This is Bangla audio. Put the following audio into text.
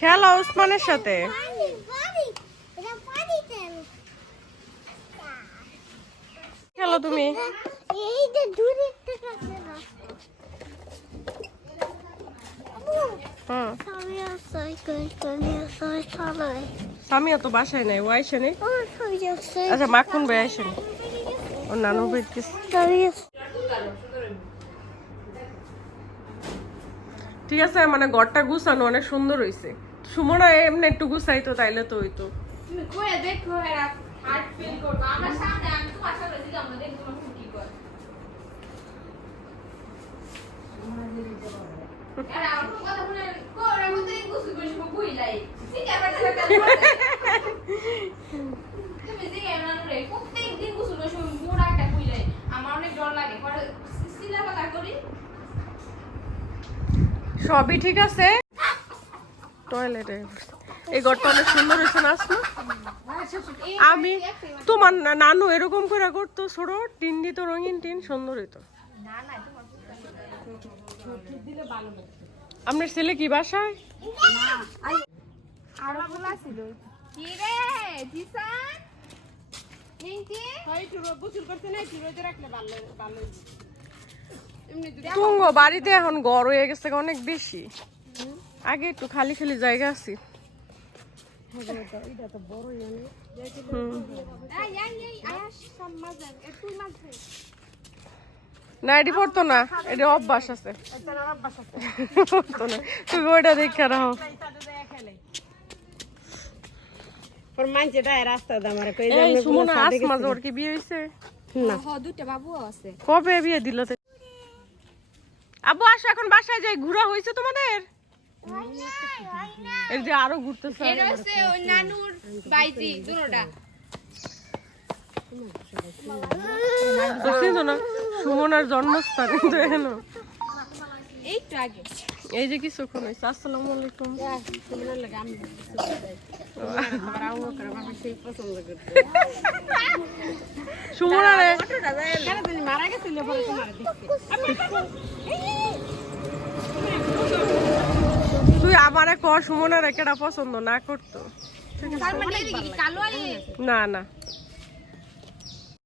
খেলা ওসমানের সাথে। খেলো তুমি। সামিয়া তো বাসায় নাই, ও আইসে নেই। আচ্ছা মাখন ভাই আইসে নি, ওর নানু ভাই ঠিক আছে। মানে ঘরটা গুছানো অনেক সুন্দর হয়েছে। সুমনা এমনি একটু গুছাইতো তাইলে তো হইতো। সবই ঠিক আছে। টয়লেটে এই ঘরটা অনেক সুন্দর হয়েছে না আসমা? আমি তোমার নানু এরকম করে করতো, ছোট টিন দিত, রঙিন টিন, সুন্দর হইতো। আপনার ছেলে কি বাসায়? তুঙ্গ বাড়িতে এখন ঘর হয়ে গেছে অনেক বেশি, আগে একটু খালি খালি জায়গা আছে। না এটি পড়তো না, এটি অভ্যাস আছে। তুমি ওইটা দেখে রাখো। কবে বিয়ে দিল? আব্বু আসো এখন বাসায় যাই, ঘুরা হয়েছে তোমাদের? এই যে আরো ঘুরতেছে সুমনার জন্মস্থান। এই যে কিছুক্ষণ হয়েছে। আসসালামু আলাইকুম। সুমনারে তুই আমারে কর সুমনারে কেটা পছন্দ না করতো? না না